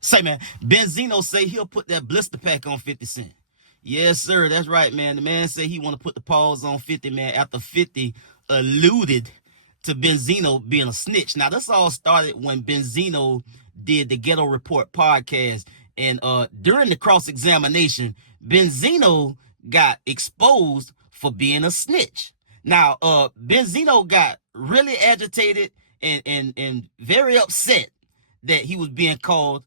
Say, man, Benzino say he'll put that blister pack on 50 Cent. Yes, sir. That's right, man. The man said he want to put the pause on 50, man, after 50 alluded to Benzino being a snitch. Now, this all started when Benzino did the Ghetto Report podcast. And during the cross-examination, Benzino got exposed for being a snitch. Now, Benzino got really agitated and very upset that he was being called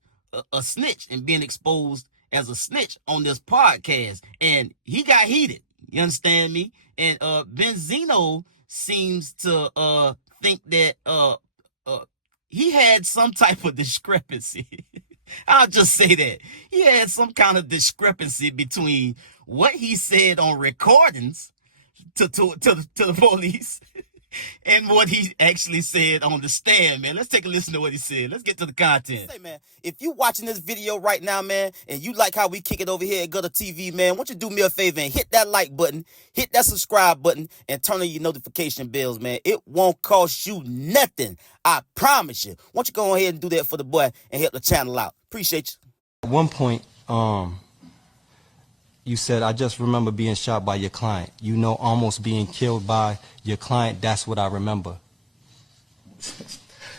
a snitch and being exposed as a snitch on this podcast. And he got heated. You understand me? And Benzino seems to think that he had some type of discrepancy. I'll just say that. He had some kind of discrepancy between what he said on recordings to the police and what he actually said on the stand, man. Let's take a listen to what he said. Let's get to the content. Hey, man, if you watching this video right now, man, and you like how we kick it over here at GuddaTV, man, won't you do me a favor and hit that like button, hit that subscribe button, and turn on your notification bells, man. It won't cost you nothing. I promise you. Won't you go ahead and do that for the boy and help the channel out? Appreciate you. At one point, you said, I just remember being shot by your client. You know, almost being killed by your client. That's what I remember.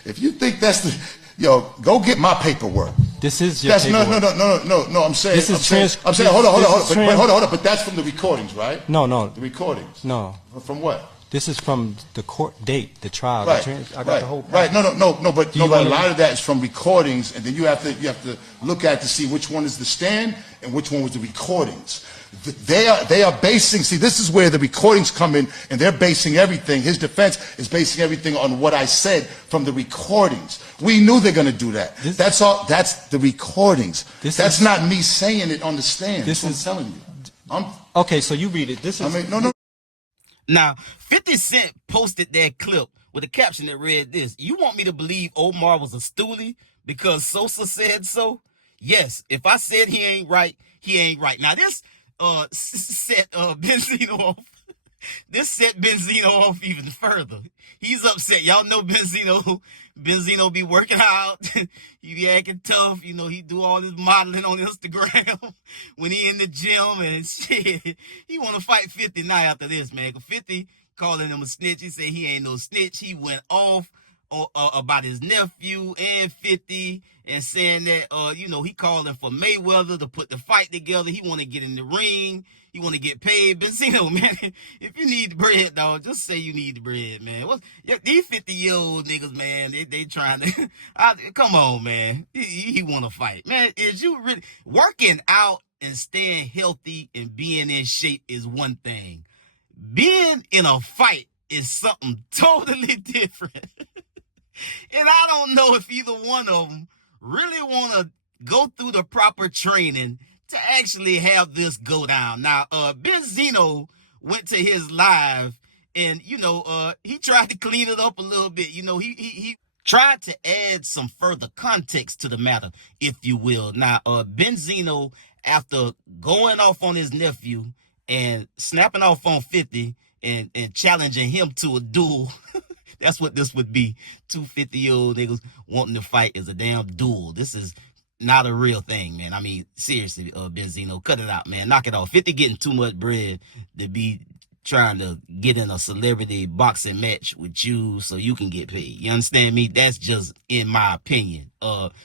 If you think that's the, yo, go get my paperwork. This is your paperwork. No. I'm saying, This is I'm saying, hold on. But that's from the recordings, right? No. The recordings. No. From what? This is from the court date, the trial. Right. I got the whole. Right. No. But a lot of that is from recordings, and then you have to look at to see which one is the stand and which one was the recordings. They are basing. See, this is where the recordings come in, and they're basing everything. His defense is basing everything on what I said from the recordings. We knew they're going to do that. That's all. That's the recordings. That's not me saying it on the stand. This is what I'm telling you. Okay, so you read it. This is. No. Now, 50 Cent posted that clip with a caption that read this: "You want me to believe Omar was a stoolie because Sosa said so? Yes, if I said he ain't right, he ain't right." Now, this set Benzino off. This set Benzino off even further. He's upset. Y'all know Benzino be working out. He be acting tough. You know, he do all this modeling on Instagram when he in the gym and shit. He want to fight 50 now after this, man. 50 calling him a snitch. He said he ain't no snitch. He went off about his nephew and 50 and saying that, you know, he calling for Mayweather to put the fight together. He want to get in the ring. He want to get paid. Benzino, man, if you need the bread, dog, just say you need the bread, man. These 50-year-old niggas, man, they trying to, come on, man. He want to fight. Man, is you really, working out and staying healthy and being in shape is one thing. Being in a fight is something totally different. And I don't know if either one of them really want to go through the proper training to actually have this go down. Now, Benzino went to his live and, you know, he tried to clean it up a little bit. You know, he tried to add some further context to the matter, if you will. Now, Benzino, after going off on his nephew and snapping off on 50 and challenging him to a duel, that's what this would be. 2 50-year-old niggas wanting to fight is a damn duel. This is not a real thing, man. I mean, seriously, Benzino, cut it out, man. Knock it off. 50 getting too much bread to be trying to get in a celebrity boxing match with you so you can get paid. You understand me? That's just in my opinion.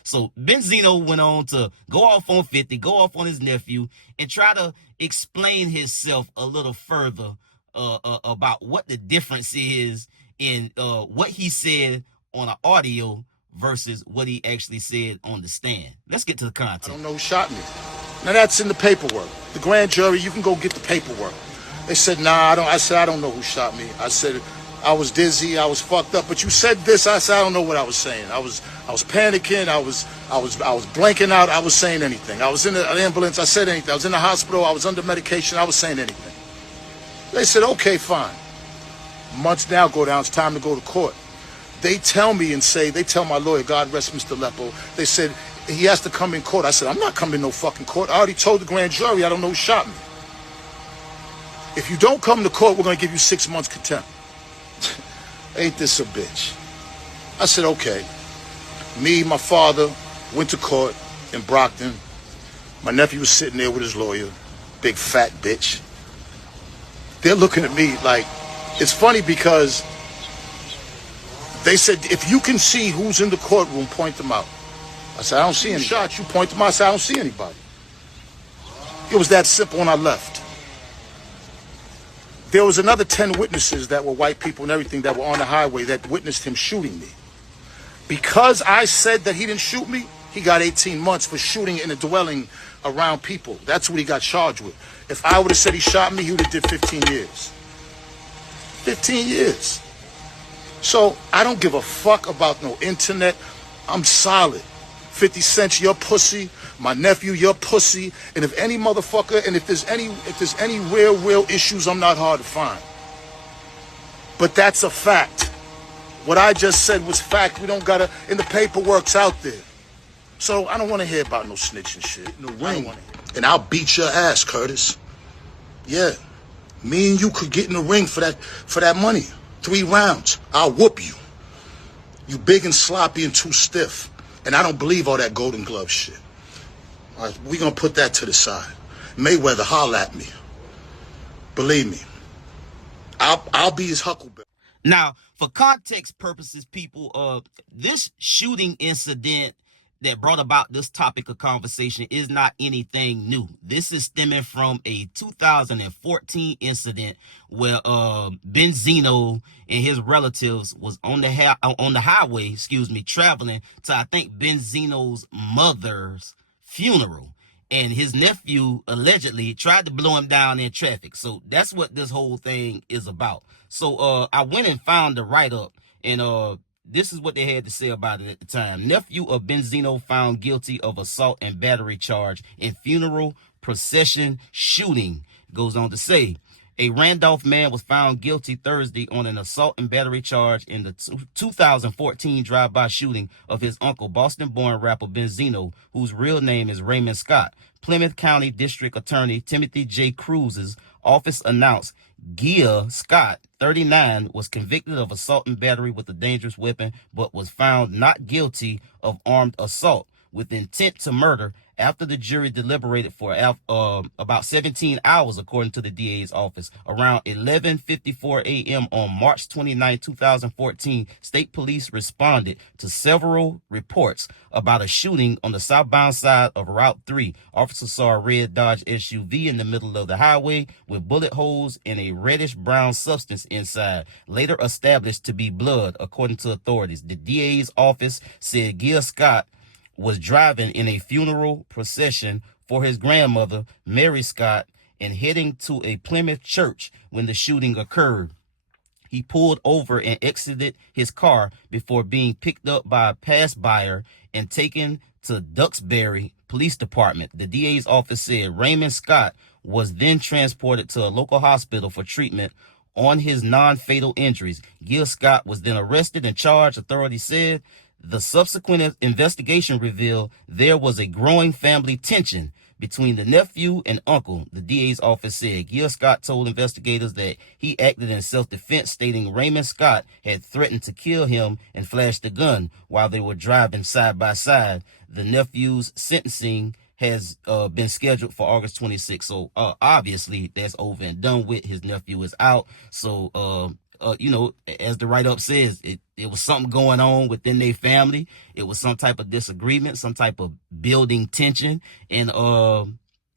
So Benzino went on to go off on 50, go off on his nephew, and try to explain himself a little further about what the difference is in what he said on an audio versus what he actually said on the stand. Let's get to the content. I don't know who shot me. Now that's in the paperwork. The grand jury, you can go get the paperwork. They said, nah, I said, I don't know who shot me. I said, I was dizzy, I was fucked up. But you said this, I said, I don't know what I was saying. I was panicking, I was blanking out, I was saying anything. I was in an ambulance, I said anything. I was in the hospital, I was under medication, I was saying anything. They said, okay, fine. Months now go down, it's time to go to court. They tell me and say, they tell my lawyer, God rest Mr. Leppo, they said, he has to come in court. I said, I'm not coming to no fucking court. I already told the grand jury I don't know who shot me. If you don't come to court, we're going to give you 6 months contempt. Ain't this a bitch? I said, okay. Me, my father, went to court. in Brockton. My nephew was sitting there with his lawyer, big fat bitch. They're looking at me like, it's funny because they said, if you can see who's in the courtroom, point them out. I said, I don't see any shots. You point them out. I said, I don't see anybody. It was that simple, and I left. There was another 10 witnesses that were white people and everything that were on the highway that witnessed him shooting me. Because I said that he didn't shoot me, he got 18 months for shooting in a dwelling around people. That's what he got charged with. If I would have said he shot me, he would have did 15 years. 15 years. So I don't give a fuck about no internet. I'm solid. 50 Cent, your pussy. My nephew, your pussy. And if any motherfucker, and if there's any real issues, I'm not hard to find. But that's a fact. What I just said was fact. We don't gotta, and the paperwork's out there. So I don't want to hear about no snitching shit. No ring. And I'll beat your ass, Curtis. Yeah. Me and you could get in the ring for that money. 3 rounds. I'll whoop you. You big and sloppy and too stiff. And I don't believe all that Golden Glove shit. All right, we're going to put that to the side. Mayweather, holla at me. Believe me. I'll be his huckleberry. Now, for context purposes, people, this shooting incident that brought about this topic of conversation is not anything new. This is stemming from a 2014 incident where BENZINO and his relatives was on the highway, traveling to, I think, BENZINO's mother's funeral. And his nephew allegedly tried to blow him down in traffic. So that's what this whole thing is about. So I went and found the write-up, and this is what they had to say about it at the time. Nephew of BENZINO found guilty of assault and battery charge in funeral procession shooting. Goes on to say, a Randolph man was found guilty Thursday on an assault and battery charge in the 2014 drive-by shooting of his uncle, Boston-born rapper BENZINO, whose real name is Raymond Scott. Plymouth County District Attorney Timothy J. Cruz's office announced Gia Scott, 39, was convicted of assault and battery with a dangerous weapon, but was found not guilty of armed assault with intent to murder after the jury deliberated for about 17 hours, according to the DA's office. Around 11:54 a.m. on March 29, 2014, state police responded to several reports about a shooting on the southbound side of Route 3. Officers saw a red Dodge SUV in the middle of the highway with bullet holes and a reddish-brown substance inside, later established to be blood, according to authorities. The DA's office said Gia Scott was driving in a funeral procession for his grandmother, Mary Scott, and heading to a Plymouth church when the shooting occurred. He pulled over and exited his car before being picked up by a pass-buyer and taken to Duxbury Police Department. The DA's office said Raymond Scott was then transported to a local hospital for treatment on his non-fatal injuries. Gil Scott was then arrested and charged, authorities said. The subsequent investigation revealed there was a growing family tension between the nephew and uncle. The DA's office said Gil Scott told investigators that he acted in self-defense, stating Raymond Scott had threatened to kill him and flashed a gun while they were driving side by side. The nephew's sentencing has been scheduled for August 26th. So obviously that's over and done with. His nephew is out. So as the write-up says, it was something going on within their family. It was some type of disagreement, some type of building tension. And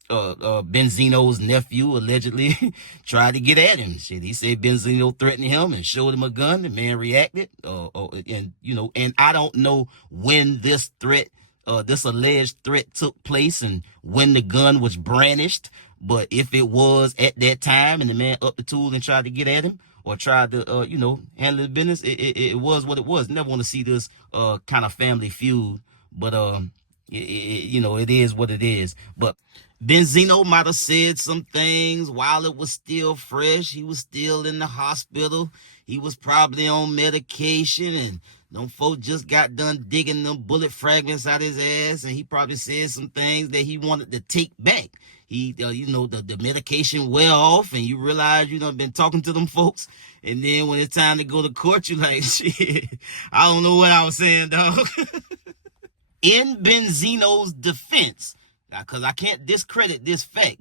BENZINO's nephew allegedly tried to get at him. Shit, he said BENZINO threatened him and showed him a gun. The man reacted. And I don't know when this alleged threat took place and when the gun was brandished. But if it was at that time and the man upped the tool and tried to get at him, or tried to, handle the business, it was what it was. Never want to see this kind of family feud, but it is what it is. But BENZINO might have said some things while it was still fresh. He was still in the hospital. He was probably on medication, and them folks just got done digging them bullet fragments out his ass, and he probably said some things that he wanted to take back. The medication wear off, and you realize been talking to them folks, and then when it's time to go to court, you like, shit, I don't know what I was saying, dog. in Benzino's defense, because I can't discredit this fact,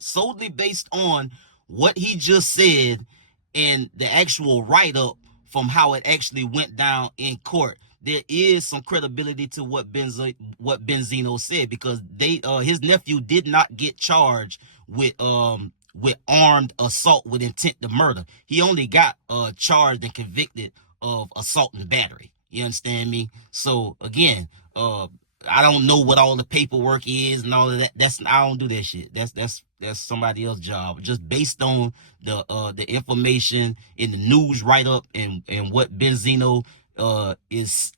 solely based on what he just said and the actual write-up from how it actually went down in court, there is some credibility to what Benzino said, because his nephew did not get charged with armed assault with intent to murder. He only got charged and convicted of assault and battery. You understand me? So again, I don't know what all the paperwork is and all of that. I don't do that shit. That's somebody else's job. Just based on the information in the news write-up and what Benzino has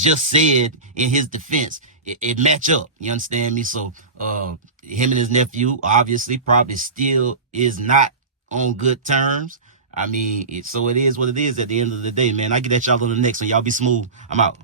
just said in his defense, it match up. You understand me? So him and his nephew obviously probably still is not on good terms. I mean, so it is what it is at the end of the day, man. I get at y'all on the next one. Y'all be smooth. I'm out.